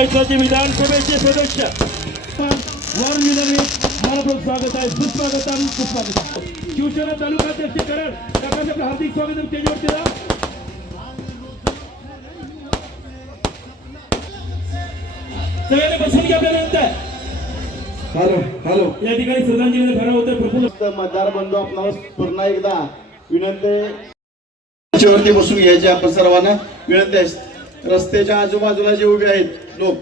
महाराष्ट्राचे विधानसभेचे सदस्य वर निलंबित मनपूर्वक स्वागत आहे. सुस्वागतम सुस्वागतम. शिवसेना तालुका अध्यक्ष कराड काकांचे आपलं हार्दिक स्वागत स्टेजवरती जा. सगळ्यांनी बसून घ्या आपल्या नंतर. हॅलो या ठिकाणी श्रद्धांजली खरं होतं. प्रफुल्ल मतदार बंधू आपणास पुन्हा एकदा विनंती वरती बसून घ्यायचे. आपण सर्वांना विनंती आहे. रस्त्याच्या आजूबाजूला जे उभे आहेत लोक,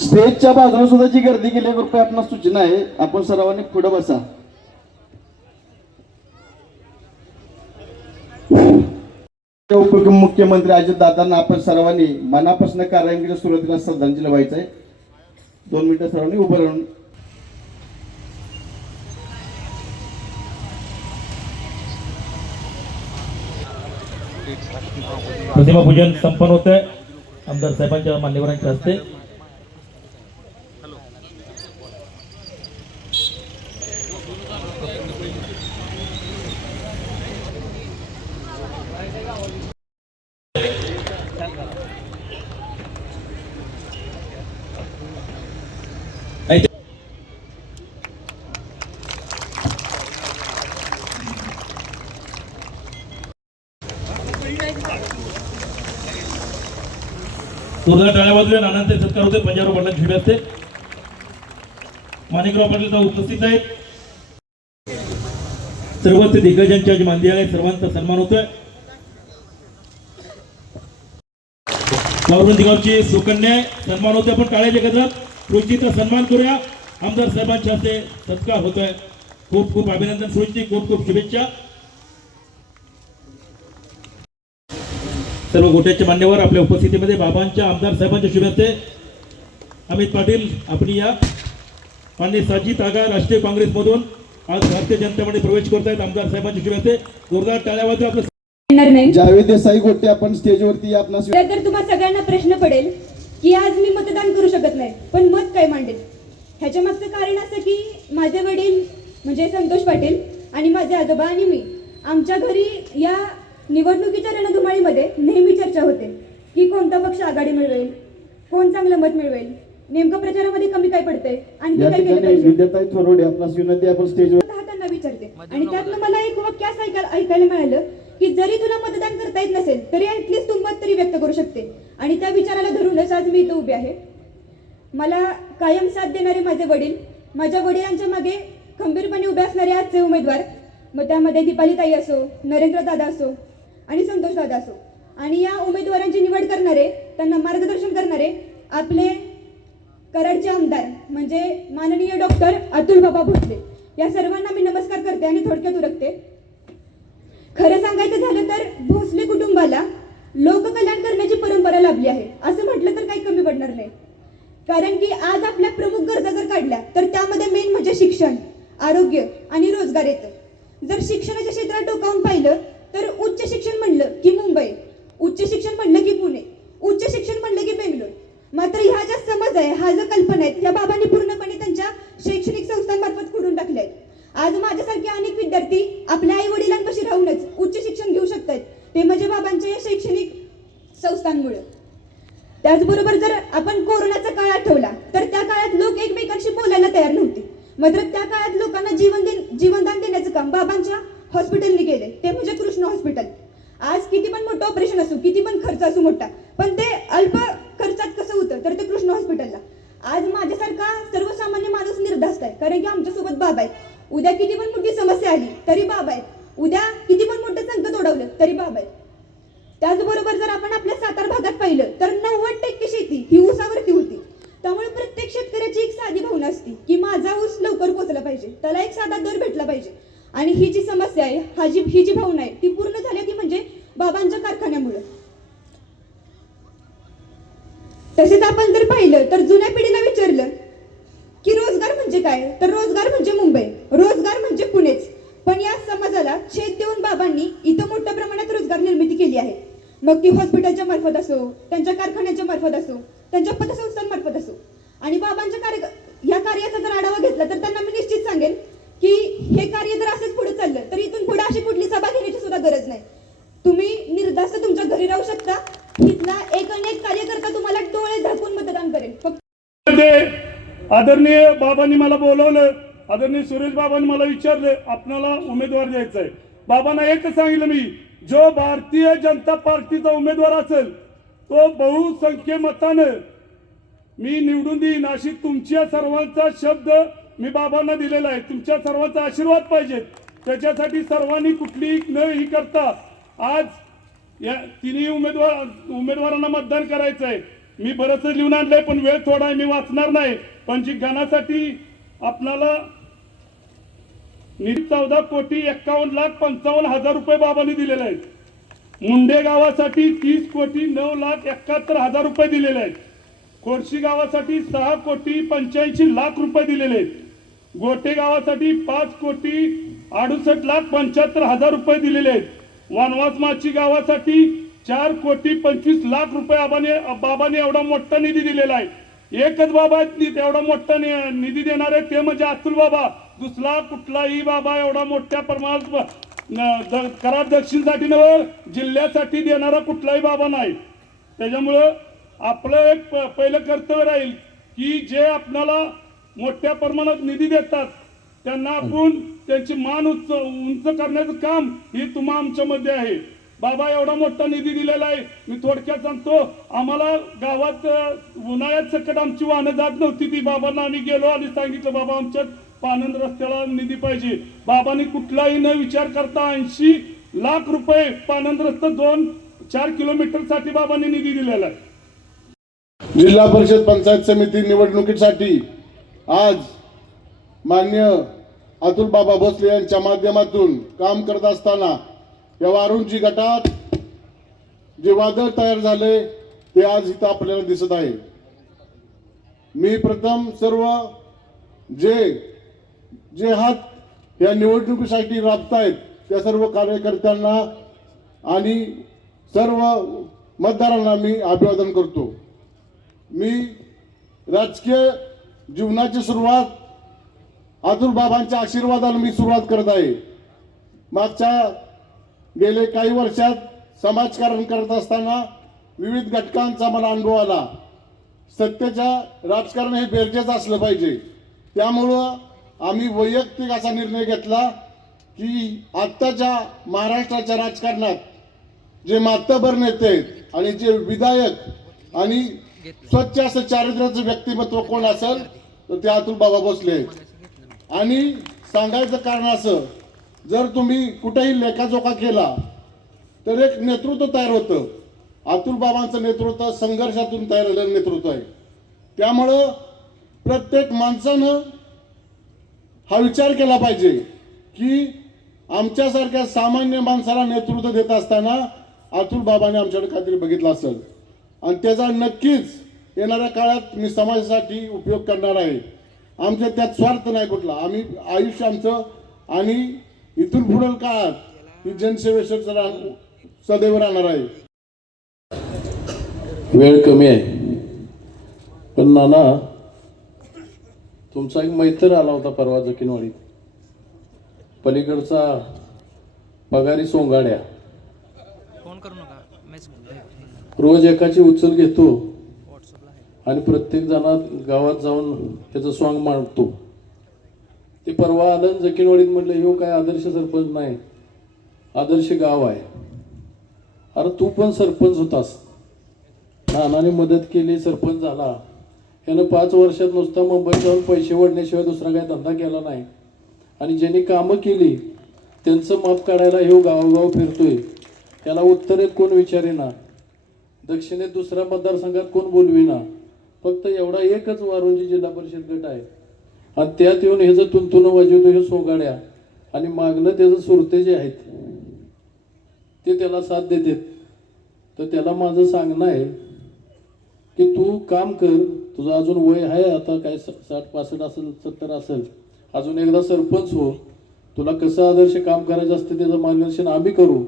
स्टेजच्या बाजूला सुद्धा जी गर्दी केली कृपया आपणास सूचना आहे आपण सर्वांनी पुढे बसा. उपमुख्यमंत्री अजितदादांना आपण सर्वांनी मनापासून कार्यांच्या सुरुवातीला श्रद्धांजली व्हायचं आहे. 2 मिनिटं सर्वांनी उभं राहून प्रतिमा पूजन संपन्न होत आहे. आमदार साहेबांच्या मान्यवरांच्या हस्ते जोरदार टाळ्या वाजवून आनंद सत्कार होते. पंजाबराव पाटलांची शुभे असते. माणिकराव पाटील उपस्थित आहेत. सर्वच दिग्गजांच्या जी मानदी आहे सर्वांचा सन्मान होतोय. गावरून दिगावची सुकन्या सन्मान होतोय. आपण टाळ्याच्या गजरात रुचीचा सन्मान करूया. आमदार साहेबांच्या हस्ते सत्कार होतोय. खूप खूप अभिनंदन सुरुची. खूप खूप शुभेच्छा. सर्व गोट्याचे मान्यवर आपल्या उपस्थितीमध्ये बाबांच्या आमदार साहेबांच्या शुभे असते. अमित पाटील आपण या. मान्य साजिद आगा राष्ट्रीय काँग्रेसमधून आज भारतीय जनता पार्टी प्रवेश करतायत. आमदार साहेबांची शुभे असते. जोरदार टाळ्या वाजवा. आपलं जावेद देसाई गोटे आपण स्टेजवरती आपणास. तर तुम्हाला सगळ्यांना प्रश्न पडेल की आज मी मतदान करू शकत नाही पण मत काय मांडेल. ह्याच्या मागचं कारण असं की माझे वडील म्हणजे संतोष पाटील आणि माझे आजोबा आणि मी आमच्या घरी या निवडणुकीच्या रणधुमाळीमध्ये नेहमी चर्चा होते की कोणता पक्ष आघाडी मिळवेल, कोण चांगलं मत मिळवेल, नेमकं प्रचारामध्ये कमी काय पडतंय, आणखी काय केलं पाहिजे. त्यांना विचारते आणि त्यातनं मला एक वाक्य असं ऐकायला मिळालं की जरी तुला मतदान करता येत नसेल तरी ऍटलीस्ट तू मत तरी व्यक्त करू शकते. आणि त्या विचाराला धरूनच आज मी इथं उभी आहे. मला कायम साथ देणारे माझे वडील, माझ्या वडिलांच्या मागे खंबीरपणे उभे असणारे आजचे उमेदवार, मग त्यामध्ये दीपालीताई असो, नरेंद्र दादा असो आणि संतोष दादा असो, आणि या उमेदवारांची निवड करणारे, त्यांना मार्गदर्शन करणारे आपले कराडचे आमदार म्हणजे माननीय डॉक्टर अतुल बाबा भोसले, या सर्वांना मी नमस्कार करते आणि थोडक्यात उरकते. खरं सांगायचं झालं तर भोसले कुटुंबाला लोककल्याण करण्याची परंपरा लाभली आहे असं म्हटलं तर काही कमी पडणार नाही. कारण की आज आपल्या प्रमुख गरजा जर काढल्या तर त्यामध्ये मेन म्हणजे शिक्षण, आरोग्य आणि रोजगार येतं. जर शिक्षणाच्या क्षेत्रात डोकावून पाहिलं तर उच्च शिक्षण म्हणलं की मुंबई, उच्च शिक्षण म्हणलं की पुणे, उच्च शिक्षण म्हणलं की बेंगलोर. मात्र ह्या ज्या समज आहे, हा ज्या कल्पना आहेत, ह्या बाबांनी पूर्णपणे त्यांच्या शैक्षणिक संस्थांमार्फत खोडून टाकल्या आहेत. आज माझ्यासारखे अनेक विद्यार्थी आपल्या आई वडिलांपाशी राहूनच उच्च शिक्षण घेऊ शकतात, ते म्हणजे बाबांच्या या शैक्षणिक संस्थांमुळे. त्याचबरोबर जर आपण कोरोनाचा काळ आठवला तर त्या काळात लोक एकमेकांशी बोलायला तयार नव्हते. मात्र त्या काळात लोकांना जीवनदान देण्याचं काम बाबांच्या हॉस्पिटलने केले, ते म्हणजे कृष्ण हॉस्पिटल. आज किती पण मोठं ऑपरेशन असो, किती पण खर्च असो मोठा, पण ते अल्प खर्चात कसं होतं तर ते कृष्ण हॉस्पिटलला. आज माझ्यासारखा सर्वसामान्य माणूस निर्धास्त आहे कारण की आमच्यासोबत बाबा आहेत. उद्या किती पण मोठी समस्या आली तरी बाबा आहेत, उद्या किती पण मोठं संकट ओढवलं तरी बाबा आहेत. त्याचबरोबर जर आपण आपल्या सातारा भागात पाहिलं तर 90% शेती ही ऊसावरती होती. त्यामुळे प्रत्येक शेतकऱ्याची एक साधी भावना असते की माझा ऊस लवकर पोहोचला पाहिजे, त्याला एक साधा दर भेटला पाहिजे. आणि ही जी समस्या आहे, ही जी भावना आहे ती पूर्ण झाली ती म्हणजे बाबांच्या कारखान्यामुळे. तसेच आपण जर पाहिलं तर जुन्या पिढीला विचारलं की रोजगार म्हणजे काय, तर रोजगार म्हणजे मुंबई, रोजगार म्हणजे पुणेच. पण या समाजाला छेद देऊन बाबांनी इथं मोठ्या प्रमाणात रोजगार निर्मिती केली आहे. मग ती हॉस्पिटलच्या मार्फत असो, त्यांच्या कारखान्याच्या मार्फत असो, त्यांच्या पतसंस्थांमार्फत असो. आणि बाबांच्या या कार्याचा जर आढावा घेतला तर त्यांना मी निश्चित सांगेन की हे कार्य जर असंच पुढे चाललं तर इथून पुढे अशी कुठली सभा घेण्याची सुद्धा गरज नाही. तुम्ही निर्धास्त तुमच्या घरी राहू शकता. आदरणीय बाबांनी मला बोलवलं, आदरणीय सुरेश बाबांनी मला विचारलं आपणाला उमेदवार द्यायचा आहे. बाबांना एकच सांगितलं मी, जो भारतीय जनता पार्टीचा उमेदवार असेल तो बहुसंख्य मतानं मी निवडून देईन अशी तुमच्या सर्वांचा शब्द मी बाबांना दिलेला आहे. तुमच्या सर्वांचा आशीर्वाद पाहिजे. त्याच्यासाठी सर्वांनी कुठली न ही करता आज या तिन्ही उमेदवारांना मतदान करायचं आहे. मी बरंच लिहून आणलंय पण वेळ थोडा आहे, मी वाचणार नाही. पण जी गणासाठी आपणाला 14,51,55,000 रुपये बाबांनी दिलेले आहेत. मुंडे गावासाठी 30,09,71,000 रुपये दिलेले आहेत. कोरशी गावासाठी 6,85,00,000 रुपये दिलेले आहेत. गोटे गावासाठी 5,68,75,000 रुपये दिलेले आहेत. वनवास माची गावासाठी 4,25,00,000 रुपये बाबांनी एवढा मोठा निधी दिलेला आहे. एकच बाबा आहेत एवढा मोठा निधी देणारे, ते म्हणजे अतुल बाबा. दुसरा कुठलाही बाबा एवढा मोठ्या प्रमाणात कराड दक्षिणसाठी नव्हे जिल्ह्यासाठी देणारा कुठलाही बाबा नाही. त्याच्यामुळं आपलं एक पहिलं कर्तव्य राहील की जे आपल्याला मोठ्या प्रमाणात निधी देतात त्यांना आपण त्यांची मान उंच करण्याचं काम ही तुम्हा आमच्यामध्ये आहे. बाबा एवढा मोठा निधी दिलेला आहे. मी थोडक्यात सांगतो, आम्हाला गावात उन्हाळ्यात सकट आमची वाहनं जात नव्हती. ती बाबांना आम्ही गेलो आणि सांगितलं बाबा आमच्या पानंद रस्त्याला निधी पाहिजे. बाबांनी कुठलाही न विचार करता 80,00,000 रुपये पानंद रस्ता 2-4 किलोमीटर साठी बाबांनी निधी दिलेला आहे. जिल्हा परिषद पंचायत समिती निवडणुकीसाठी आज मान्य अतुल बाबा भोसले यांच्या माध्यमातून काम करत असताना या वारुंजी गटात जे वादळ तयार झाले ते आज इथं आपल्याला दिसत आहे. मी प्रथम सर्व जे हात या निवडणुकीसाठी राबतायत त्या सर्व कार्यकर्त्यांना आणि सर्व मतदारांना मी अभिवादन करतो. मी राजकीय जीवनाची सुरुवात अतुल बाबांच्या आशीर्वादाने मी सुरुवात करत आहे. मागच्या गेले काही वर्षात समाजकारण करत असताना विविध घटकांचा मला अनुभव आला. सत्तेच्या राजकारण हे बेरजेचं असलं पाहिजे. त्यामुळं आम्ही वैयक्तिक असा निर्णय घेतला की आत्ताच्या महाराष्ट्राच्या राजकारणात जे मातबर नेते आहेत आणि जे विधायक आणि स्वच्छ असं चारित्र्याचं व्यक्तिमत्व कोण असेल तर ते अतुल बाबा भोसले आहेत. आणि सांगायचं कारण असं, जर तुम्ही कुठेही लेखाजोखा केला तर एक नेतृत्व तयार होतं. अतुल बाबांचं नेतृत्व संघर्षातून तयार झालेलं नेतृत्व आहे. त्यामुळं प्रत्येक माणसानं हा विचार केला पाहिजे की आमच्यासारख्या सामान्य माणसाला नेतृत्व देत असताना अतुल बाबांनी आमच्याकडे काहीतरी बघितलं असेल आणि त्याचा नक्कीच येणाऱ्या काळात मी समाजासाठी उपयोग करणार आहे. आमच्या त्यात स्वार्थ नाही कुठला. आम्ही आयुष्य आमचं आणि इथून पुढील काळात ही जनसेवेसाठी सदैव राहणार आहे. वेळ कमी आहे पण नाना, तुमचा एक मैत्र आला होता परवा जकीनवाडीत. पलीकडचा पगारी सोंगाड्या रोज एकाची उचल घेतो आणि प्रत्येक जणात गावात जाऊन त्याचं सॉंग मांडतो. ते परवा आलं जकीनवाडीत म्हटलं ह्यो काय आदर्श सरपंच नाही, आदर्श गाव आहे. अरे तू पण सरपंच होतास, नानाने मदत केली, सरपंच झाला. यानं 5 वर्षात नुसता मुंबईत जाऊन पैसे वाढण्याशिवाय दुसरा काही धंदा केला नाही. आणि ज्यांनी कामं केली त्यांचं माप काढायला ह्यो गावोगाव फिरतोय. त्याला उत्तरेत कोण विचारेना, दक्षिणेत दुसऱ्या मतदारसंघात कोण बोलविना. फक्त एवढा एकच वारुंजी जिल्हा परिषद गट आहे आणि त्यात येऊन ह्याचं तुंतुन वाजवतो हे सोगाड्या. आणि मागणं त्याचं सुरते जे आहेत ते त्याला साथ देतात. तर त्याला माझं सांगणं आहे की तू काम कर, तुझं अजून वय आहे, आता काय 60-65 असेल, 70 असेल, अजून एकदा सरपंच हो. तुला कसं आदर्श काम करायचं असतं त्याचं मार्गदर्शन आम्ही करू.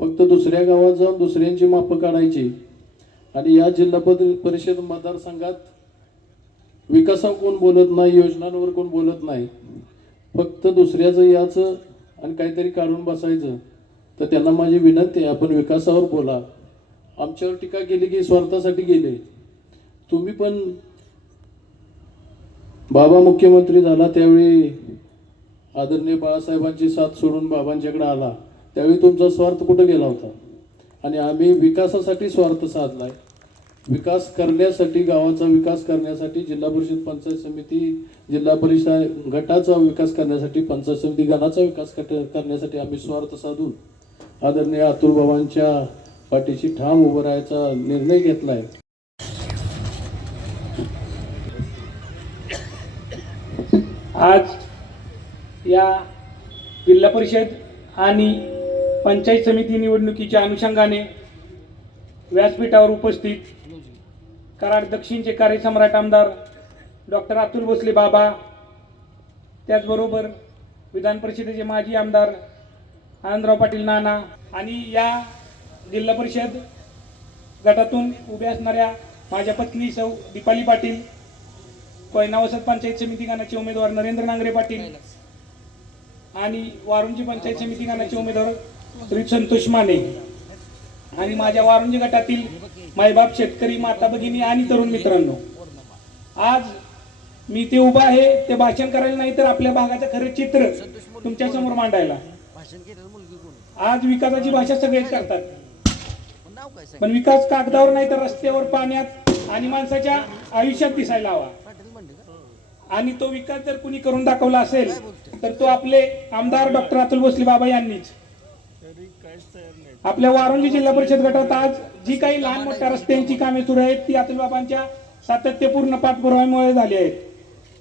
फक्त दुसऱ्या गावात जाऊन दुसऱ्यांची मापं काढायची. आणि या जिल्हा परिषद मतदारसंघात विकासावर कोण बोलत नाही, योजनांवर कोण बोलत नाही, फक्त दुसऱ्याचं याचं आणि काहीतरी काढून बसायचं. तर त्यांना माझी विनंती आहे, आपण विकासावर बोला. आमच्यावर टीका केली की स्वार्थासाठी गेले. तुम्ही पण बाबा मुख्यमंत्री झाला त्यावेळी आदरणीय बाळासाहेबांची साथ सोडून बाबांच्याकडे आला, त्यावेळी तुमचा स्वार्थ कुठं गेला होता? आणि आम्ही विकासासाठी स्वार्थ साधलाय, विकास करण्यासाठी, गावाचा विकास करण्यासाठी, जिल्हा परिषद पंचायत समिती, जिल्हा परिषद गटाचा विकास करण्यासाठी, पंचायत समिती गणाचा विकास करण्यासाठी आम्ही स्वार्थ साधून आदरणीय अतुल बाबांच्या पाठीशी ठाम उभं राहायचा निर्णय घेतलाय. आज या जिल्हा परिषद आणि पंचायत समिती निवडणुकीच्या अनुषंगाने व्यासपीठावर उपस्थित कराड दक्षिणचे कार्यसम्राट आमदार डॉक्टर अतुल भोसले बाबा, त्याचबरोबर विधान परिषदेचे माजी आमदार आनंदराव पाटील नाना आणि या जिल्हा परिषद गटातून उभे असणाऱ्या माझ्या पत्नी सौ दीपाली पाटील, कोयना वसत पंचायत समिती गणाचे उमेदवार नरेंद्र नांगरे पाटील आणि वारुंजी पंचायत समिती गणाचे उमेदवार श्री संतोष माने आणि माझ्या वारुंजी गटातील मायबाप, शेतकरी, माता भगिनी आणि तरुण मित्रांनो, आज मी ते उभा आहे ते भाषण करायला नाही तर आपल्या भागाचं खरं चित्र तुमच्या समोर मांडायला. आज विकासाची भाषा सगळेच करतात, पण विकास कागदावर नाही तर रस्त्यावर, पाण्यात आणि माणसाच्या आयुष्यात दिसायला हवा. आणि तो विकास जर कुणी करून दाखवला असेल तर तो आपले आमदार डॉक्टर अतुल भोसले बाबा यांनीच. आपल्या वारुंजी जिल्हा परिषद गटात आज जी काही लहान मोठ्या रस्त्यांची कामे सुरू आहेत ती अतुल बाबांच्या सातत्यपूर्ण पाठपुराव्यामुळे झाली आहेत.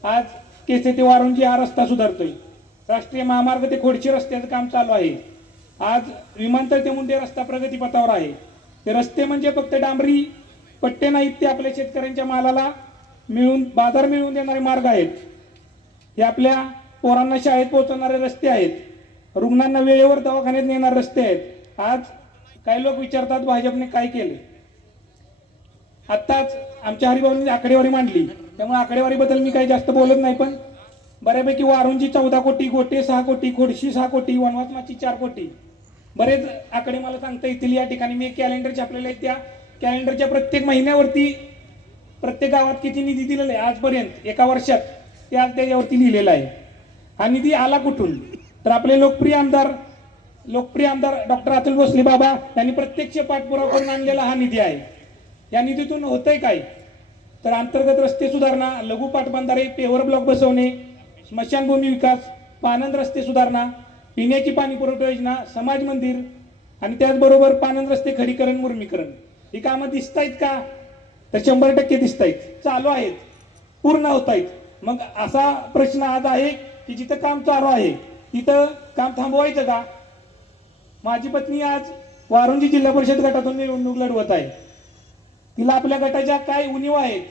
आज केसे ते वारुंजी हा रस्ता सुधारतोय, राष्ट्रीय महामार्ग ते खोडची रस्त्याचं काम चालू आहे. आज विमानतळ ते मुंडे रस्ता प्रगतीपथावर आहे. ते रस्ते म्हणजे फक्त डांबरी पट्टे नाहीत, ते आपल्या शेतकऱ्यांच्या मालाला बाजार मिळवून देणारे मार्ग आहेत. हे आपल्या पोरांना शाळेत पोहोचवणारे रस्ते आहेत, रुग्णांना वेळेवर दवाखान्यात नेणारे रस्ते आहेत. आज काही लोक विचारतात भाजपने काय केले. आत्ताच आमच्या हरिभाऊंनी आकडेवारी मांडली, त्यामुळे आकडेवारीबद्दल मी काही जास्त बोलत नाही, पण बऱ्यापैकी वारुंजी 14 कोटी, गोटे 6 कोटी, खोडशी 6 कोटी, वनवास माची 4 कोटी, बरेच आकडे मला सांगता येतील. या ठिकाणी मी एक कॅलेंडर छापलेलं आहे, त्या कॅलेंडरच्या प्रत्येक महिन्यावरती प्रत्येक गावात किती निधी दिलेला आहे आजपर्यंत एका वर्षात ते आज त्याच्यावरती लिहिलेलं आहे. हा निधी आला कुठून? तर आपले लोकप्रिय आमदार डॉक्टर अतुल भोसले बाबा यांनी प्रत्यक्ष पाठपुरावा करून आणलेला हा निधी आहे. या निधीतून होतंय काय? तर अंतर्गत रस्ते सुधारणा, लघु पाटबंधारे, पेवर ब्लॉक बसवणे, स्मशानभूमी विकास, पाणंद रस्ते सुधारणा, पिण्याची पाणी पुरवठा योजना, समाज मंदिर आणि त्याचबरोबर पाणंद रस्ते खडीकरण, मुरमीकरण. ही कामं दिसत आहेत का? तर 100% दिसत आहेत, चालू आहेत, पूर्ण होत आहेत. मग असा प्रश्न आज आहे की जिथं काम चालू आहे तिथं काम थांबवायचं का? माझी पत्नी आज वारुंजी जिल्हा परिषद गटातून निवडणूक लढवत आहे. तिला आपल्या गटाच्या काय उणीवा आहेत,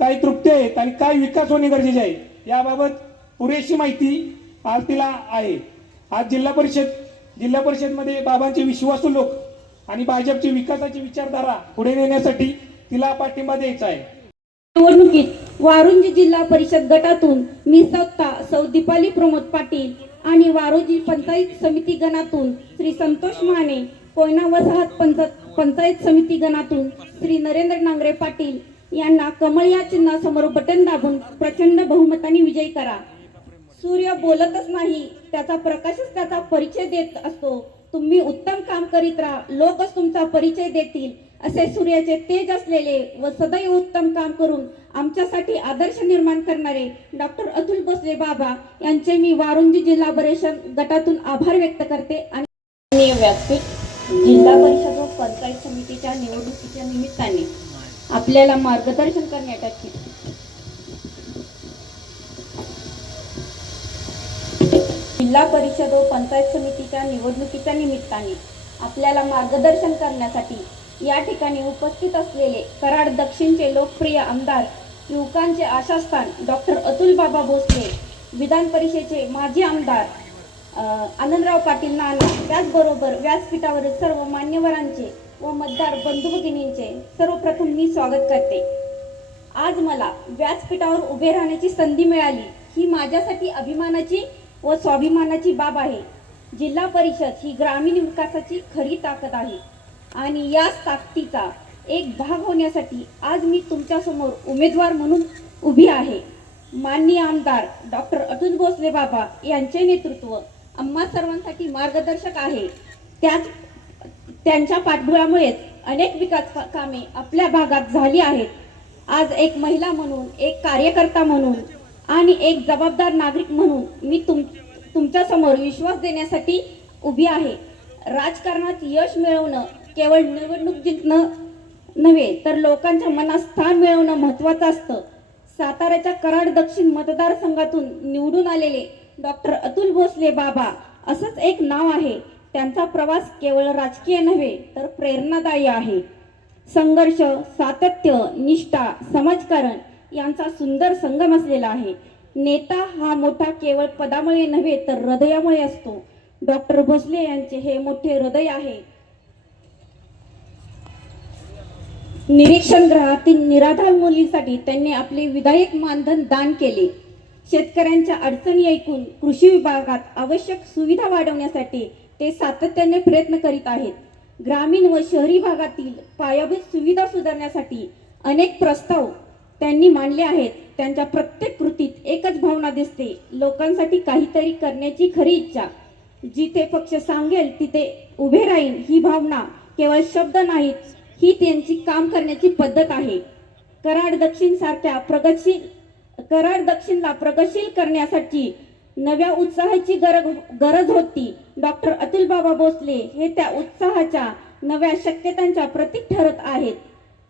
काय त्रुटी आहेत आणि काय विकास होणे गरजेचे आहे याबाबत पुरेशी माहिती आज तिला आहे. आज जिल्हा परिषदमध्ये बाबांचे विश्वासू लोक आणि भाजपची विकासाची विचारधारा पुढे नेण्यासाठी तिला पाठिंबा द्यायचा आहे. निवडणुकीत वारुंजी जिल्हा परिषद गटातून मी स्वतः सौ दीपाली प्रमोद पाटील आणि वारुंजी पंचायत समिती गणातून श्री संतोष माने, कोयना वसाहत पंचायत समिती गणातून श्री नरेंद्र नांगरे पाटील यांना कमळ या चिन्हासमोर बटन दाबून प्रचंड बहुमताने विजयी करा. सूर्य बोलतच नाही, त्याचा प्रकाशच त्याचा परिचय देत असतो. तुम्ही उत्तम काम करीत राहा, लोकच तुमचा परिचय देतील. असे सूर्याचे तेज असलेले व सदैव उत्तम काम करून आमच्यासाठी आदर्श निर्माण करणारे डॉक्टर अतुल भोसले बाबा यांचे मी वारुंजी जिल्हा परिषद गटातून आभार व्यक्त करते. आणि व्यासपीठ जिल्हा परिषद व पंचायत समितीच्या निवडणुकीच्या निमित्ताने आपल्याला मार्गदर्शन करण्यासाठी जिल्हा परिषद व पंचायत समितीच्या निवडणुकीच्या निमित्ताने आपल्याला मार्गदर्शन करण्यासाठी या ठिकाणी उपस्थित असलेले कराड दक्षिणचे लोकप्रिय आमदार, युवकांचे आशास्थान डॉक्टर अतुल बाबा भोसले, विधान परिषदेचे माजी आमदार आनंदराव पाटील नाना, त्याचबरोबर व्यासपीठावरील सर्व मान्यवरांचे व मतदार बंधू भगिनींचे सर्वप्रथम मी स्वागत करते. आज मला व्यासपीठावर उभे राहण्याची संधी मिळाली ही माझ्यासाठी अभिमानाची व स्वाभिमानाची बाब आहे. जिल्हा परिषद ही ग्रामीण विकासाची खरी ताकद आहे आणि याच ताकदीचा एक भाग होण्यासाठी आज मी तुमच्यासमोर उमेदवार म्हणून उभी आहे. माननीय आमदार डॉक्टर अतुल भोसले बाबा यांचे नेतृत्व आम्हा सर्वांसाठी मार्गदर्शक आहे. त्यांच्या पाठबळामुळेच अनेक विकास कामे आपल्या भागात झाली आहेत. आज एक महिला म्हणून, एक कार्यकर्ता म्हणून आणि एक जबाबदार नागरिक म्हणून मी तुमच्या समोर विश्वास देण्यासाठी उभी आहे. राजकारणात यश मिळवणं केवळ निवडणूक जिंकणं नव्हे तर लोकांच्या मनात स्थान मिळवणं महत्त्वाचं असतं. साताऱ्याच्या कराड दक्षिण मतदारसंघातून निवडून आलेले डॉक्टर अतुल भोसले बाबा असंच एक नाव आहे. त्यांचा प्रवास केवळ राजकीय नव्हे तर प्रेरणादायी आहे. संघर्ष, सातत्य, निष्ठा, समाजकारण यांचा सुंदर संगम असलेला आहे. नेता हा मोठा केवळ पदामुळे नव्हे तर हृदयामुळे असतो. डॉक्टर भोसले यांचे हे मोठे हृदय आहे. निरीक्षण गृहातील निराधार मुलींसाठी त्यांनी आपले विधायक मानधन दान केले. शेतकऱ्यांच्या अडचणी ऐकून कृषी विभागात आवश्यक सुविधा वाढवण्यासाठी ते सातत्याने प्रयत्न करीत आहेत. ग्रामीण व शहरी भागातील पायाभूत सुविधा सुधारण्यासाठी अनेक प्रस्ताव त्यांनी मांडले आहेत. त्यांच्या प्रत्येक कृतीत एकच भावना दिसते, लोकांसाठी काहीतरी करण्याची खरी इच्छा. जिथे पक्ष सांगेल तिथे उभे राहील ही भावना केवळ शब्द नाहीत, ही त्यांची काम करण्याची पद्धत आहे. कराड दक्षिणला प्रगतशील करण्यासाठी नव्या उत्साहाची गरज होती. डॉक्टर अतुल बाबा भोसले हे त्या उत्साहाच्या नव्या शक्यतांच्या प्रतीक ठरत आहेत.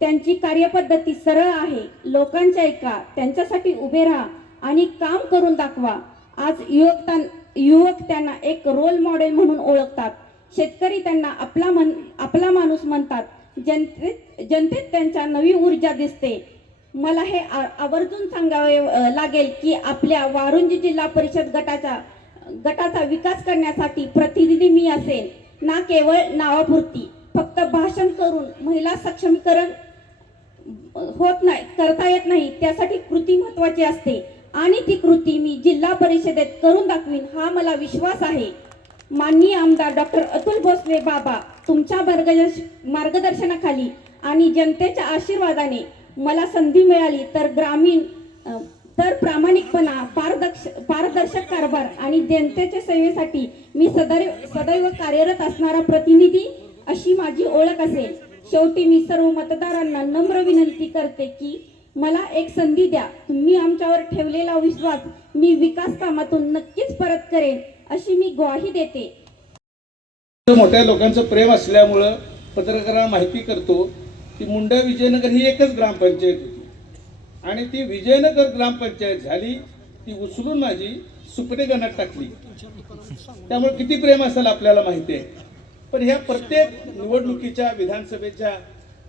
त्यांची कार्यपद्धती सरळ आहे. लोकांच्या ऐका, त्यांच्यासाठी उभे राहा आणि काम करून दाखवा. आज युवक त्यांना एक रोल मॉडेल म्हणून ओळखतात. शेतकरी त्यांना आपला माणूस म्हणतात. जनतेत त्यांच्या नवी ऊर्जा दिसते. मला हे आवर्जून सांगावे लागेल की आपल्या वारुंजी जिल्हा परिषद गटाचा विकास करण्यासाठी प्रतिनिधी मी असेल, ना केवळ नावापुरती. फक्त भाषण करून महिला सक्षमीकरण करता येत नाही. त्यासाठी कृती महत्वाची असते आणि ती कृती मी जिल्हा परिषदेत करून दाखवीन हा मला विश्वास आहे. माननीय आमदार डॉक्टर अतुल भोसले बाबा, तुमच्या मार्गदर्शनाखाली आणि जनतेच्या आशीर्वादाने मला संधी मिळाली तर प्रामाणिकपणा, पारदर्शक कारभार आणि जनतेच्या सेवेसाठी मी सदैव कार्यरत असणारा प्रतिनिधी अशी माझी ओळख असेल. शेवटी मी सर्व मतदारांना नम्र विनंती करते की मला एक संधी द्या. तुम्ही आमच्यावर ठेवलेला विश्वास मी विकास कामातून नक्कीच परत करेन अशी मी ग्वाही देते. मोठ्या लोकांचं प्रेम असल्यामुळं पत्रकारांना माहिती करतो की मुंडा विजयनगर ही एकच ग्रामपंचायत होती आणि ती विजयनगर ग्रामपंचायत झाली, ती उचलून माझी सुपडे गणात टाकली. त्यामुळे किती प्रेम असेल आपल्याला माहिती आहे. पण ह्या प्रत्येक निवडणुकीच्या, विधानसभेच्या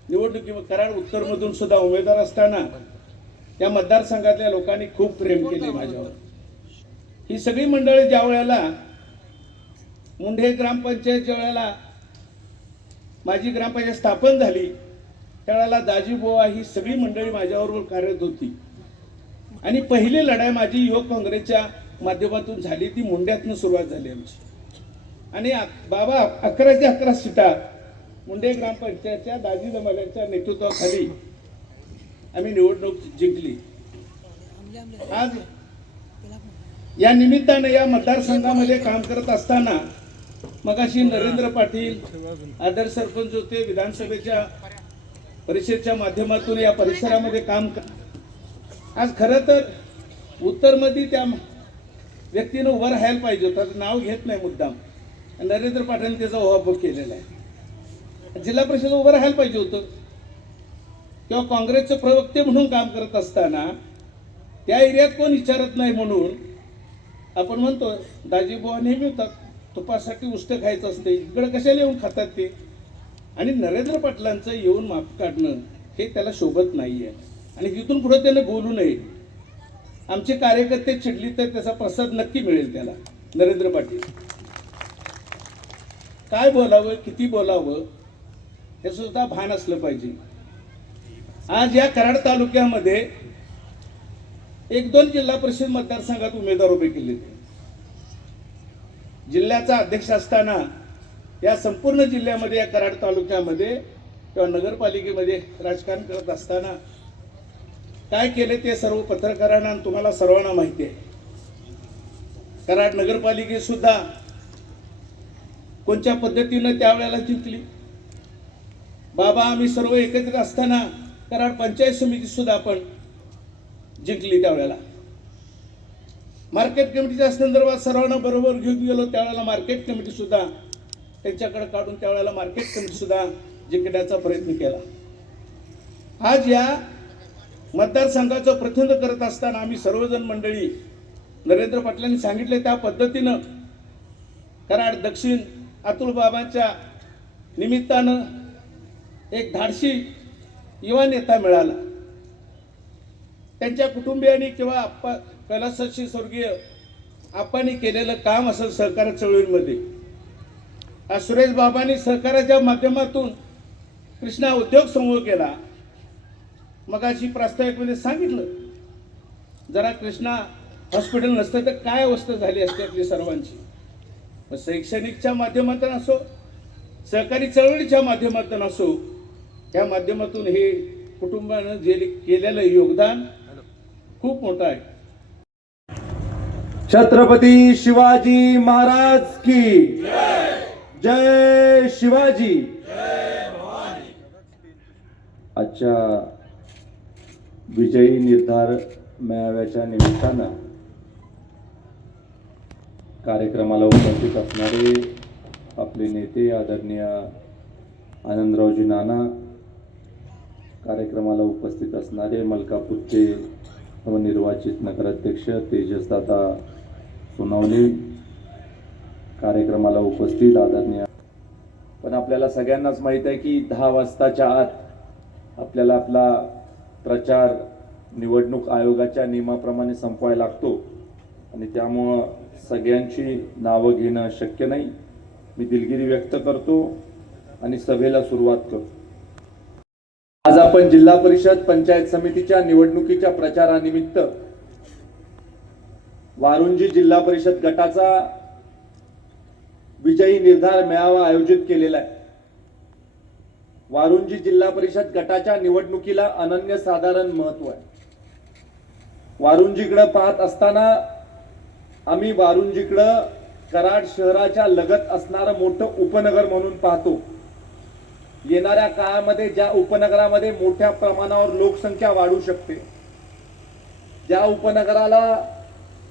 निवडणुकी, कराड उत्तरमधून सुद्धा उमेदवार असताना या मतदारसंघातल्या लोकांनी खूप प्रेम केले माझ्यावर. ही सगळी मंडळी ज्या वेळेला मुंढे ग्रामपंचायत, ज्या वेळेला माझी ग्रामपंचायत स्थापन झाली त्यावेळेला दाजीबुवा ही सगळी मंडळी माझ्याबरोबर कार्यरत होती. आणि पहिली लढाई माझी युवक काँग्रेसच्या माध्यमातून झाली, ती मुंड्यातनं सुरुवात झाली आमची. आणि बाबा 11च्या 11 सीटा मुंडे ग्रामपंचायतच्या दाजी जमाल्यांच्या नेतृत्वाखाली आम्ही निवडणूक जिंकली. आज या निमित्ताने या मतदारसंघामध्ये काम करत असताना मगाशी नरेंद्र पाटील आदर्श सरपंच होते, विधानसभेच्या परिषदेच्या माध्यमातून या परिसरामध्ये काम आज खरं तर उत्तरमध्ये त्या व्यक्तीनं उभं राहायला पाहिजे होतं. नाव घेत नाही मुद्दाम, नरेंद्र पाटील त्याचा उहापोह केलेला आहे. जिल्हा परिषद उभं राहायला पाहिजे होतं किंवा काँग्रेसचे प्रवक्ते म्हणून काम करत असताना त्या एरियात कोण विचारत नाही म्हणून आपण म्हणतो दाजीबुवा नेहमी होतात, तुपासाठी उष्ट खायचं असते, इकडे कशाला येऊन खातात ते. आणि नरेंद्र पाटलांचं येऊन माफ काढणं हे त्याला शोभत नाही आहे आणि तिथून पुढे त्याने बोलू नये. आमचे कार्यकर्ते चिडली तर त्याचा प्रसाद नक्की मिळेल त्याला. नरेंद्र पाटील काय बोलावं, किती बोलावं हे सुद्धा भान असलं पाहिजे. आज या कराड तालुक्यामध्ये 1-2 जिल्हा परिषद मतदारसंघात उमेदवार उभे केले. जिल्ह्याचा अध्यक्ष असताना या संपूर्ण जिल्ह्यामध्ये, या कराड तालुक्यामध्ये किंवा नगरपालिकेमध्ये राजकारण करत असताना काय केले ते सर्व पत्रकारांना आणि तुम्हाला सर्वांना माहिती आहे. कराड नगरपालिकेत सुद्धा कोणत्या पद्धतीनं त्यावेळेला जिंकली. बाबा आम्ही सर्व एकत्रित असताना कराड पंचायत समिती सुद्धा आपण जिंकली. त्यावेळेला मार्केट कमिटीच्या संदर्भात सर्वांना बरोबर घेऊन गेलो. त्यावेळेला मार्केट कमिटी सुद्धा त्यांच्याकडे काढून त्यावेळेला मार्केट कमिटी सुद्धा जिंकण्याचा प्रयत्न केला. आज या मतदारसंघाचं प्रतिनिधित्व करत असताना आम्ही सर्वजण मंडळी नरेंद्र पाटलांनी सांगितले त्या पद्धतीनं कराड दक्षिण अतुल बाबांच्या निमित्तानं एक धाडसी युवा नेता मिळाला. त्यांच्या कुटुंबियांनी किंवा आप्पा कैलासवासी स्वर्गीय आप्पांनी केलेलं काम असेल सहकार चळवळीमध्ये. आज सुरेश बाबांनी सहकाराच्या माध्यमातून कृष्णा उद्योग समूह केला. मगाशी प्रास्ताविकमध्ये सांगितलं जरा कृष्णा हॉस्पिटल नसतं तर काय अवस्था झाली असते आपली सर्वांची. शैक्षणिकच्या माध्यमातून असो सहकारी चळवळीच्या माध्यमातून असो या माध्यमातून हे कुटुंबानं जे केलेलं योगदान खूप मोठं आहे. छत्रपती शिवाजी महाराज की जय शिवाजी. आजच्या विजयी निर्धार मेळाव्याच्या निमित्तानं कार्यक्रमाला उपस्थित असणारे आपले नेते आदरणीय आनंदरावजी नाना, कार्यक्रमाला उपस्थित असणारे मलकापूरचे नवनिर्वाचित नगराध्यक्ष तेजसदादा सोनवणे, कार्यक्रमाला उपस्थित आदरणीय. पण आपल्याला सगळ्यांनाच माहीत आहे की 10 वाजताच्या आत आपल्याला आपला प्रचार निवडणूक आयोगाच्या नियमाप्रमाणे संपवायला लागतो आणि त्यामुळं सगळ्यांची नावं घेणं शक्य नाही. मी दिलगिरी व्यक्त करतो आणि सभेला सुरुवात करतो. आज आपण जिल्हा परिषद पंचायत समितीच्या निवडणुकीच्या प्रचारानिमित्त वारुंजी जिल्हा परिषद गटाचा विजयी निर्धार मेळावा आयोजित केलेला आहे. वारुंजी जिल्हा परिषद गटाच्या निवडणुकीला अनन्यसाधारण महत्व आहे. वारुंजीकडे पाहत असताना आम्ही वारुंजीकडं कराड शहराच्या लगत असणारं मोठं उपनगर म्हणून पाहतो. येणाऱ्या काळामध्ये ज्या उपनगरामध्ये मोठ्या प्रमाणावर लोकसंख्या वाढू शकते, ज्या उपनगराला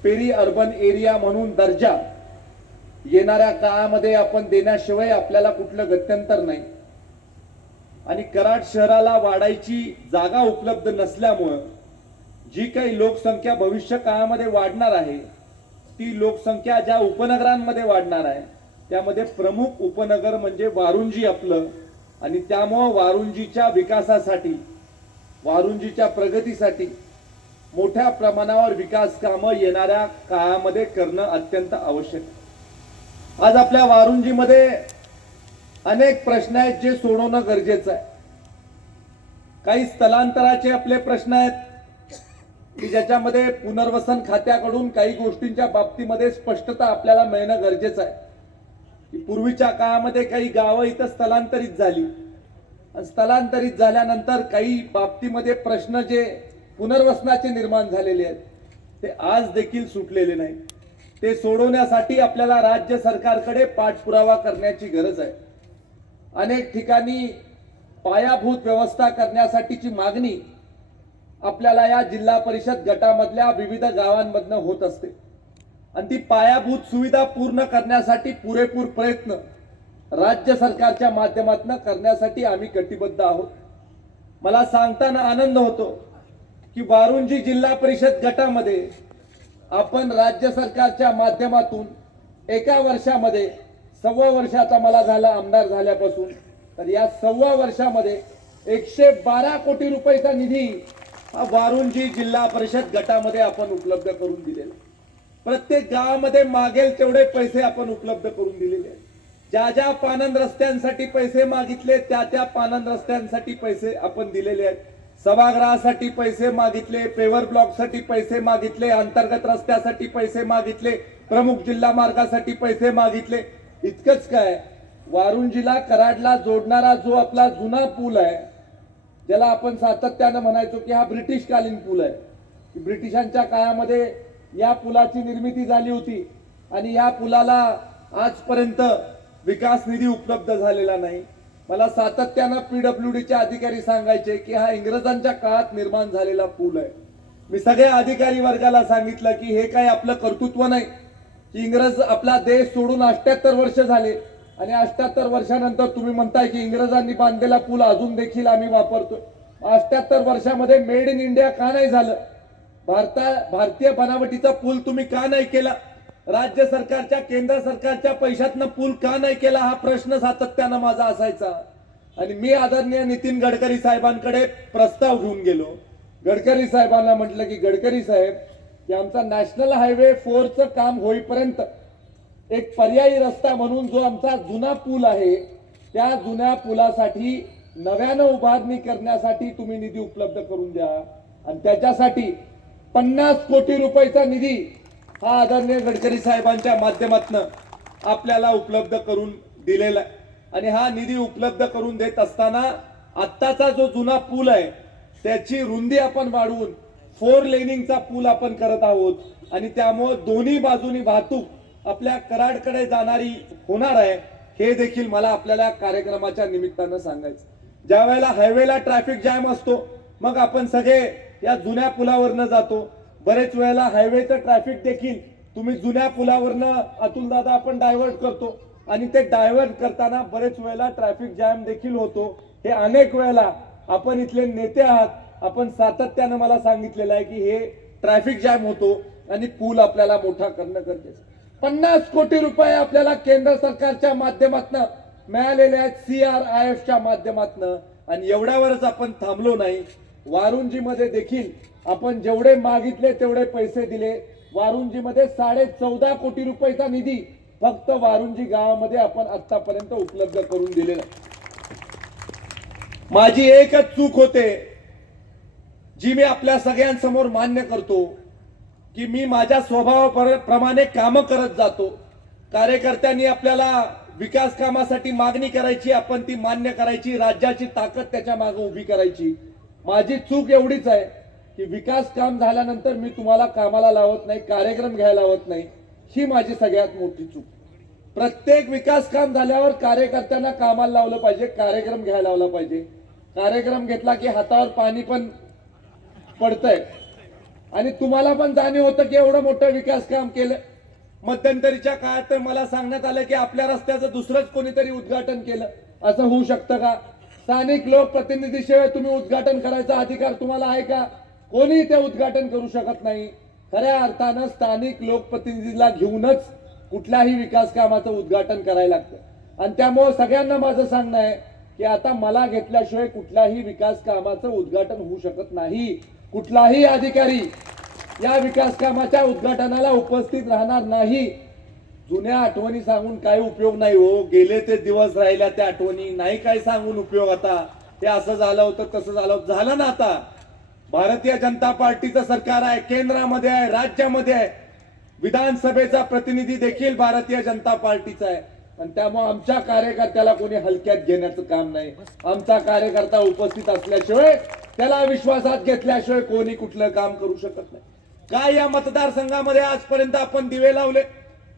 पेरी अर्बन एरिया म्हणून दर्जा येणाऱ्या काळामध्ये आपण देण्याशिवाय आपल्याला कुठलं गत्यंतर नाही. आणि कराड शहराला वाढायची जागा उपलब्ध नसल्यामुळं जी काही लोकसंख्या भविष्य काळामध्ये वाढणार आहे ती लोकसंख्या ज्या उपनगरांमध्ये वाढणार आहे त्यामध्ये प्रमुख उपनगर म्हणजे वारुंजी आपलं. आणि त्यामुळं वारुंजीच्या विकासासाठी, वारुंजीच्या प्रगतीसाठी मोठ्या प्रमाणावर विकास कामं येणाऱ्या काळामध्ये करणं अत्यंत आवश्यक आहे. आज आपल्या वारुंजीमध्ये अनेक प्रश्न आहेत जे सोडवणं गरजेचं आहे. काही स्थलांतराचे आपले प्रश्न आहेत की ज्याच्यामध्ये पुनर्वसन खात्याकडून काही गोष्टींच्या बाबतीमध्ये स्पष्टता आपल्याला मिळणं गरजेचं आहे. की पूर्वीच्या काळामध्ये काही गावं इथं स्थलांतरित झाली आणि स्थलांतरित झाल्यानंतर काही बाबतीमध्ये प्रश्न जे पुनर्वसनाचे निर्माण झालेले आहेत ते आज देखील सुटलेले नाही. ते सोडवण्यासाठी आपल्याला राज्य सरकारकडे पाठपुरावा करण्याची गरज आहे. अनेक ठिकाणी पायाभूत व्यवस्था करण्यासाठीची मागणी आपल्याला या जिल्हा परिषद गटामधल्या विविध गावांमधनं होत असते आणि ती पायाभूत सुविधा पूर्ण करण्यासाठी पुरेपूर प्रयत्न राज्य सरकारच्या माध्यमातून करण्यासाठी आम्ही कटिबद्ध आहोत. मला सांगताना आनंद होतो की वारुंजी जिल्हा परिषद गटामध्ये आपण राज्य सरकारच्या माध्यमातून एका वर्षामध्ये 1.25 वर्षाचा मला झाला आमदार झाल्यापासून, तर या 1.25 वर्षामध्ये 112 कोटी रुपयाचा निधी हा वारुंजी जिल्हा परिषद गटामध्ये आपण उपलब्ध करून दिलेला. प्रत्येक गावामध्ये मागेल तेवढे पैसे आपण उपलब्ध करून दिलेले आहेत. ज्या ज्या पानंद रस्त्यांसाठी पैसे मागितले त्या त्या पानंद रस्त्यांसाठी पैसे आपण दिलेले आहेत. सभागृहासाठी पैसे मागितले, पेवर ब्लॉकसाठी पैसे मागितले, अंतर्गत रस्त्यासाठी पैसे मागितले, प्रमुख जिल्हा मार्गासाठी पैसे मागितले. इतकंच काय, वारुंजीला कराडला जोडणारा जो आपला जुना पूल आहे ज्याला आपण सातत्यानं म्हणायचो की हा ब्रिटिशकालीन पूल आहे, की ब्रिटिशांच्या काळामध्ये या पुलाची निर्मिती झाली होती आणि या पुलाला आजपर्यंत विकास निधी उपलब्ध झालेला नाही. मला सातत्यानं PWDचे अधिकारी सांगायचे की हा इंग्रजांच्या काळात निर्माण झालेला पूल आहे. मी सगळ्या अधिकारी वर्गाला सांगितलं की हे काय आपलं कर्तृत्व नाही, की इंग्रज आपला देश सोडून 78 वर्ष झाले आणि 78 वर्षानंतर तुम्ही म्हणताय की इंग्रजांनी बांधलेला पूल अजून देखील आम्ही वापरतोय. 78 वर्षामध्ये मेड इन इंडिया का नाही झालं? भारतीय बनावटीचा पूल तुम्ही का नाही केला? राज्य सरकारच्या केंद्र सरकारच्या पैशातनं पूल का नाही केला? हा प्रश्न सातत्यानं माझा असायचा. आणि मी आदरणीय नितीन गडकरी साहेबांकडे प्रस्ताव घेऊन गेलो. गडकरी साहेबांना म्हटलं की गडकरी साहेब, की आमचा नॅशनल हायवे 4चं काम होईपर्यंत एक पर्यायी रस्ता म्हणून जो आमचा जुना पूल आहे त्या जुन्या पुलासाठी नव्यानं उभारणी करण्यासाठी तुम्ही निधी उपलब्ध करून द्या. आणि त्याच्यासाठी 50 कोटी रुपयाचा निधी हा आदरणीय गडकरी साहेबांच्या माध्यमातून आपल्याला उपलब्ध करून दिलेला आहे. आणि हा निधी उपलब्ध करून देत असताना आत्ताचा जो जुना पूल आहे त्याची रुंदी आपण वाढवून 4 लेनिंगचा पूल आपण करत आहोत. आणि त्यामुळे दोन्ही बाजूनी वाहतूक आपल्या कराडकडे जाणारी होणार आहे, हे देखील मला आपल्याला कार्यक्रमाच्या निमित्तानं सांगायचं. ज्या वेळेला हायवेला ट्रॅफिक जॅम असतो मग आपण सगळे या जुन्या पुलावरनं जातो. बरेच वेळेला हायवेचं ट्रॅफिक देखील तुम्ही जुन्या पुलावरनं अतुल दादा आपण डायव्हर्ट करतो आणि ते डायव्हर्ट करताना बरेच वेळेला ट्रॅफिक जॅम देखील होतो. हे अनेक वेळेला आपण इथले नेते आहात, आपण सातत्यानं मला सांगितलेलं आहे की हे ट्रॅफिक जॅम होतो आणि पूल आपल्याला मोठा करणं गरजेचं. 50 कोटी रुपये आपल्याला केंद्र सरकारच्या माध्यमातून मिळालेले आहेत, CRIFच्या माध्यमातून. आणि एवढ्यावरच आपण थांबलो नाही. वारुंजीमध्ये देखील आपण जेवढे मागितले तेवढे पैसे दिले. वारुंजीमध्ये 14.5 कोटी रुपयाचा निधी फक्त वारुंजी गावामध्ये आपण आतापर्यंत उपलब्ध करून दिलेला. माझी एकच चूक होते जी मी आपल्या सगळ्यांसमोर मान्य करतो, की मी माझ्या स्वभावाप्रमाणे कामं करत जातो. कार्यकर्त्यांनी आपल्याला विकास कामासाठी मागणी करायची, आपण ती मान्य करायची, राज्याची ताकद त्याच्या मागे उभी करायची. माझी चूक एवढीच आहे की विकास काम झाल्यानंतर मी तुम्हाला कामाला लावत नाही, कार्यक्रम घ्यायला लावत नाही. ही माझी सगळ्यात मोठी चूक. प्रत्येक विकास काम झाल्यावर कार्यकर्त्यांना कामाला लावलं पाहिजे, कार्यक्रम घ्यायला लावला पाहिजे. कार्यक्रम घेतला की हातावर पाणी पण पडतंय आणि तुम्हाला पण जाणीव होतं की एवढं मोठं विकास काम केलं. मध्यंतरीच्या काळात तर मला सांगण्यात आलं की आपल्या रस्त्याचं दुसरंच कोणीतरी उद्घाटन केलं. असं होऊ शकतं का? स्थानिक लोकप्रतिनिधीशिवाय तुम्ही उद्घाटन करायचा अधिकार तुम्हाला आहे का? कोणी ते उद्घाटन करू शकत नाही. खऱ्या अर्थानं स्थानिक लोकप्रतिनिधीला घेऊनच कुठल्याही विकास कामाचं उद्घाटन करायला लागतं. आणि त्यामुळे सगळ्यांना माझं सांगणं आहे की आता मला घेतल्याशिवाय कुठल्याही विकास कामाचं उद्घाटन होऊ शकत नाही. कुठलाही अधिकारी या विकास कामाच्या उद्घाटनाला उपस्थित राहणार नाही. जुन्या आठवणी सांगून काही उपयोग नाही हो. गेले ते दिवस राहिल्या त्या आठवणी, नाही काय सांगून उपयोग. आता हे असं झालं होतं, तसं झालं होतं, झालं ना. आता भारतीय जनता पार्टीचं सरकार आहे, केंद्रामध्ये आहे, राज्यामध्ये आहे, विधानसभेचा प्रतिनिधी देखील भारतीय जनता पार्टीचा आहे. आणि त्यामुळे आमच्या कार्यकर्त्याला कोणी हलक्यात घेण्याचं काम नाही. आमचा कार्यकर्ता उपस्थित असल्याशिवाय, त्याला विश्वासात घेतल्याशिवाय कोणी कुठलं काम करू शकत नाही. काय या मतदारसंघामध्ये आजपर्यंत आपण दिवे लावले?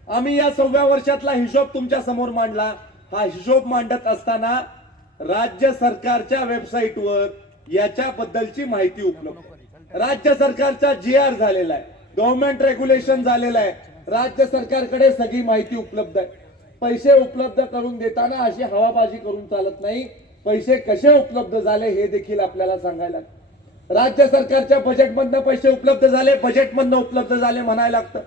आम्ही या 6व्या वर्षातला हिशोब तुमच्या समोर मांडला. हा हिशोब मांडत असताना राज्य सरकारच्या वेबसाईटवर याच्याबद्दलची माहिती उपलब्ध आहे. राज्य सरकारचा GR झालेला आहे, गव्हर्नमेंट रेग्युलेशन झालेलं आहे, राज्य सरकारकडे सगळी माहिती उपलब्ध आहे. पैसे उपलब्ध करून देताना अशी हवाबाजी करून चालत नाही. पैसे कसे उपलब्ध झाले हे देखील आपल्याला सांगायला लागतं. राज्य सरकारच्या बजेटमधनं पैसे उपलब्ध झाले, बजेटमधनं उपलब्ध झाले म्हणायला लागतं.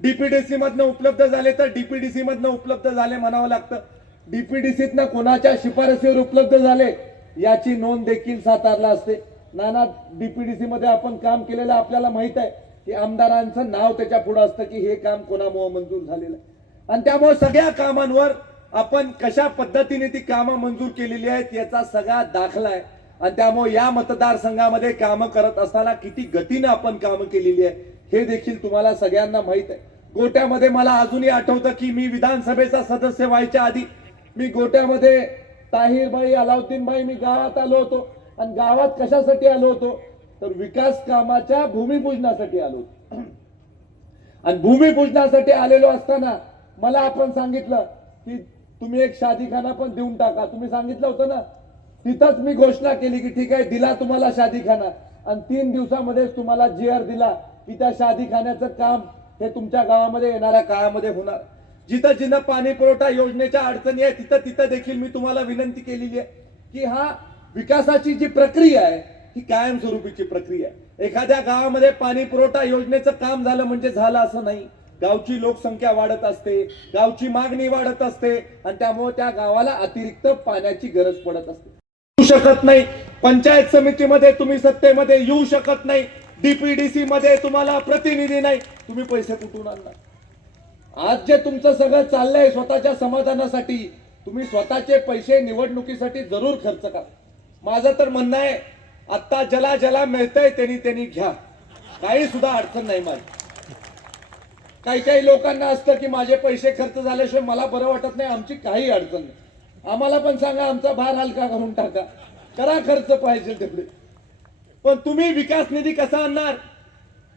DPDC मधनं उपलब्ध झाले तर DPDC मधनं उपलब्ध झाले म्हणावं लागतं. DPDCतनं कोणाच्या शिफारसीवर उपलब्ध झाले याची नोंद देखील सातारला असते. नाना DPDC मध्ये आपण काम केलेलं आपल्याला माहित आहे की आमदारांचं नाव त्याच्या पुढे असतं की हे काम कोणामुळे मंजूर झालेलं आहे. आणि त्यामुळे सगळ्या कामांवर आपण कशा पद्धतीने ती कामं मंजूर केलेली आहेत याचा सगळा दाखला आहे. आणि त्यामुळे या मतदारसंघामध्ये कामं करत असताना किती गतीनं आपण कामं केलेली आहे हे देखील तुम्हाला सगळ्यांना माहित आहे. गोट्यामध्ये मला अजूनही आठवतं की मी विधानसभेचा सदस्य व्हायच्या आधी मी गोट्यामध्ये ताहिरबाई, अलाउद्दीनबाई, मी गावात आलो होतो आणि गावात कशासाठी आलो होतो तर विकास कामाच्या भूमिपूजनासाठी आलो होतो. आणि भूमिपूजनासाठी आलेलो असताना मला आपण सांगितलं की तुम्ही एक शादीखाना पण देऊन टाका. तुम्ही सांगितलं होतं ना, तिथंच मी घोषणा केली की ठीक आहे, दिला तुम्हाला शादीखाना आणि 3 दिवसामध्येच तुम्हाला GR दिला की त्या शादीखान्याचं काम हे तुमच्या गावामध्ये येणाऱ्या काळामध्ये होणार. जिथं जिथं पाणी पुरवठा योजनेच्या अडचणी आहे तिथं तिथं देखील मी तुम्हाला विनंती केलेली आहे की हा विकासाची जी प्रक्रिया आहे ही कायमस्वरूपीची प्रक्रिया आहे. एखाद्या गावामध्ये पाणी पुरवठा योजनेचं काम झालं म्हणजे झालं असं नाही. गावची लोकसंख्या वाढत असते, गावची मागणी वाढत असते आणि त्यामुळे त्या गावाला अतिरिक्त पाण्याची गरज पडत असते. येऊ शकत नाही पंचायत समितीमध्ये, तुम्ही सत्तेमध्ये येऊ शकत नाही, DPDC मध्ये तुम्हाला प्रतिनिधी नाही, तुम्ही पैसे कुठून आणणार? आज जे तुमचं सगळं चाललंय स्वतःच्या समाधानासाठी, तुम्ही स्वतःचे पैसे निवडणुकीसाठी जरूर खर्च करा. माझं तर म्हणणं आहे आता ज्याला ज्याला मिळतंय त्यांनी घ्या, काही सुद्धा अडचण नाही माझी. काही लोकांना असतं की माझे पैसे खर्च झाल्याशिवाय मला बरं वाटत नाही. आमची काही अडचण नाही, आम्हाला पण सांगा, आमचा भार हलका करून टाका, करा खर्च पाहिजे तेवढे. पण तुम्ही विकास निधी कसा आणणार?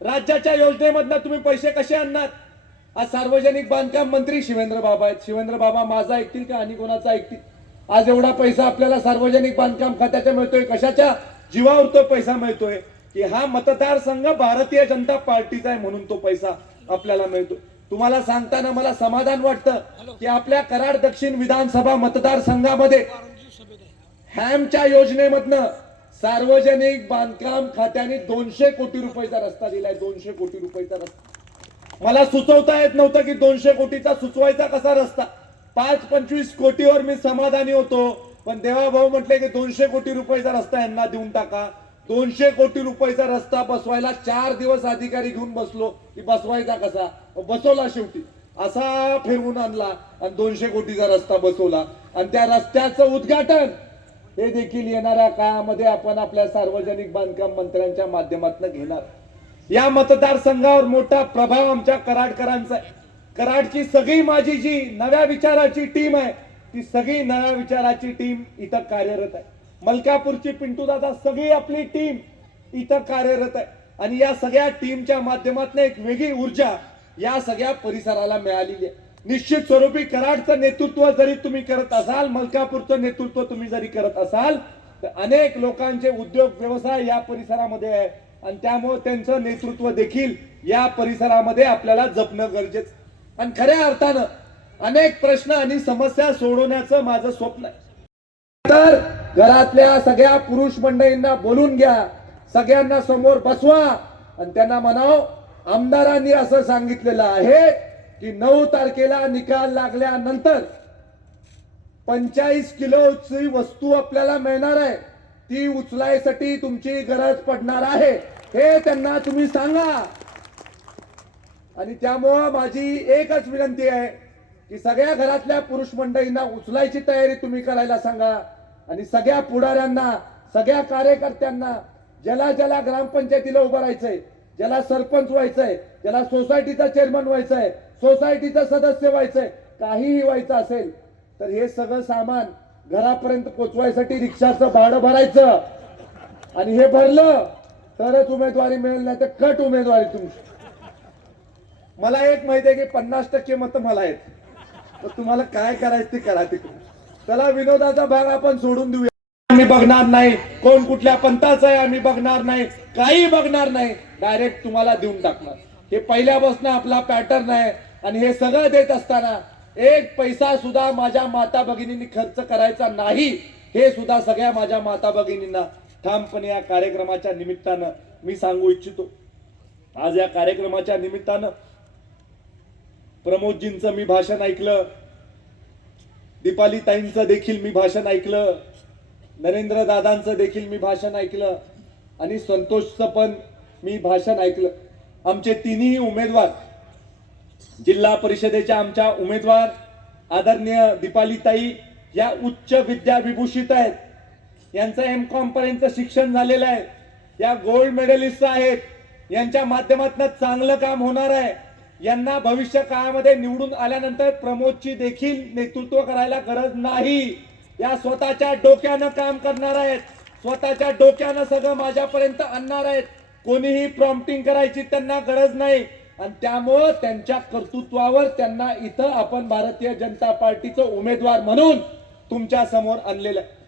राज्याच्या योजनेमधनं तुम्ही पैसे कसे आणणार? आज सार्वजनिक बांधकाम मंत्री शिवेंद्र बाबा आहेत. शिवेंद्र बाबा माझा ऐकतील का आणि कोणाचा ऐकतील? आज एवढा पैसा आपल्याला सार्वजनिक बांधकाम खात्याचा मिळतोय, कशाच्या जीवावर तो पैसा मिळतोय? की हा मतदारसंघ भारतीय जनता पार्टीचा आहे म्हणून तो पैसा आपल्याला मिळतो. तुम्हाला सांगताना मला समाधान वाटतं की आपल्या कराड दक्षिण विधानसभा मतदारसंघामध्ये हॅमच्या योजनेमधनं सार्वजनिक बांधकाम खात्याने 200 कोटी रुपयाचा रस्ता दिलाय. 200 कोटी रुपयाचा रस्ता मला सुचवता येत नव्हतं की 200 कोटीचा सुचवायचा कसा रस्ता. 5-25 कोटीवर मी समाधानी होतो, पण देवाभाऊ म्हटले की 200 कोटी रुपयाचा रस्ता यांना देऊन टाका. 200 कोटी रुपयाचा रस्ता बसवायला 4 दिवस अधिकारी घेऊन बसलो की बसवायचा कसा, बसवला शेवटी असा फिरवून आणला आणि 200 कोटीचा रस्ता बसवला. आणि त्या रस्त्याचं उद्घाटन हे देखील येणाऱ्या काळामध्ये आपण आपल्या सार्वजनिक बांधकाम मंत्र्यांच्या माध्यमातून घेणार. या मतदारसंघावर मोठा प्रभाव आमच्या कराडकरांचा आहे. कराडची सगळी माझी जी नव्या विचाराची टीम आहे ती सगळी नव्या विचाराची टीम इथं कार्यरत आहे. मलकापूरची पिंटू दादा सगळी आपली टीम इथं कार्यरत आहे आणि या सगळ्या टीमच्या माध्यमातून एक वेगळी ऊर्जा या सगळ्या परिसराला मिळालेली आहे. निश्चित स्वरूपी कराडचं नेतृत्व जरी तुम्ही करत असाल, मलकापूरचं नेतृत्व तुम्ही जरी करत असाल, तर अनेक लोकांचे उद्योग व्यवसाय या परिसरामध्ये आहे आणि त्यामुळे त्यांचं नेतृत्व देखील या परिसरामध्ये आपल्याला जपणं गरजेचं. आणि खऱ्या अर्थानं अनेक प्रश्न आणि समस्या सोडवण्याचं माझं स्वप्न आहे. तर घरातल्या सगळ्या पुरुष मंडळींना बोलून घ्या, सगळ्यांना समोर बसवा आणि त्यांना म्हणावं, आमदारांनी असं सांगितलेलं आहे की 9 तारखेला निकाल लागल्यानंतर 45 किलोची वस्तू आपल्याला मिळणार आहे, ती उचलायसाठी तुमची गरज पडणार आहे, हे त्यांना तुम्ही सांगा. आणि त्यामुळं माझी एकच विनंती आहे की सगळ्या घरातल्या पुरुष मंडळींना उचलायची तयारी तुम्ही करायला सांगा आणि सगळ्या पुढाऱ्यांना, सगळ्या कार्यकर्त्यांना, ज्याला ज्याला ग्रामपंचायतीला उभं राहायचंय, ज्याला सरपंच व्हायचंय, ज्याला सोसायटीचा चेअरमन व्हायचंय, सोसायटीचा सदस्य व्हायचंय, काहीही व्हायचं असेल तर हे सगळं सामान घरापर्यंत पोचवायसाठी रिक्षाचं भाडं भरायचं आणि हे भरलं तरच उमेदवारी मिळेल, नाही तर कट उमेदवारी तुमची. मला एक माहिती आहे की 50% मतं मला आहेत, तर तुम्हाला काय करायचं ते करा तिकडे. चला विनोदाचा भाग आपण सोडून देऊया. आम्ही बघणार नाही कोण कुठल्या पंथाचा आहे, आम्ही बघणार नाही, काही बघणार नाही, डायरेक्ट तुम्हाला देऊन टाकणार. हे पहिल्यापासून आपला पॅटर्न आहे आणि हे सगळं देत असताना एक पैसा सुद्धा माझ्या माता भगिनींनी खर्च करायचा नाही, हे सुद्धा सगळ्या माझ्या माता भगिनींना ठामपणे या कार्यक्रमाच्या निमित्तानं मी सांगू इच्छितो. आज या कार्यक्रमाच्या निमित्तानं प्रमोदजींचं मी भाषण ऐकलं, दीपाली ताईंचं देखील मी भाषण ऐकलं, नरेंद्र दादांचं देखील मी भाषण ऐकलं आणि संतोषचं पण मी भाषण ऐकलं. आमचे तिन्ही उमेदवार, जिल्हा परिषदेच्या आमच्या उमेदवार आदरणीय दीपाली ताई या उच्च विद्या विभूषित आहेत, यांचं M.Com पर्यंत शिक्षण झालेलं आहे, या गोल्ड मेडलिस्ट आहेत, यांच्या माध्यमातून चांगलं काम होणार आहे. यांना भविष्य काळामध्ये निवडून आल्यानंतर प्रमोदची देखील नेतृत्व करायला गरज नाही, या स्वतःच्या डोक्यानं काम करणार आहेत, स्वतःच्या डोक्यानं सगळं माझ्यापर्यंत आणणार आहेत. कोणीही प्रॉम्प्टिंग करायची त्यांना गरज नाही आणि त्यामुळं त्यांच्या कर्तृत्वावर त्यांना इथं आपण भारतीय जनता पार्टीचं उमेदवार म्हणून तुमच्या समोर आणलेलं आहे.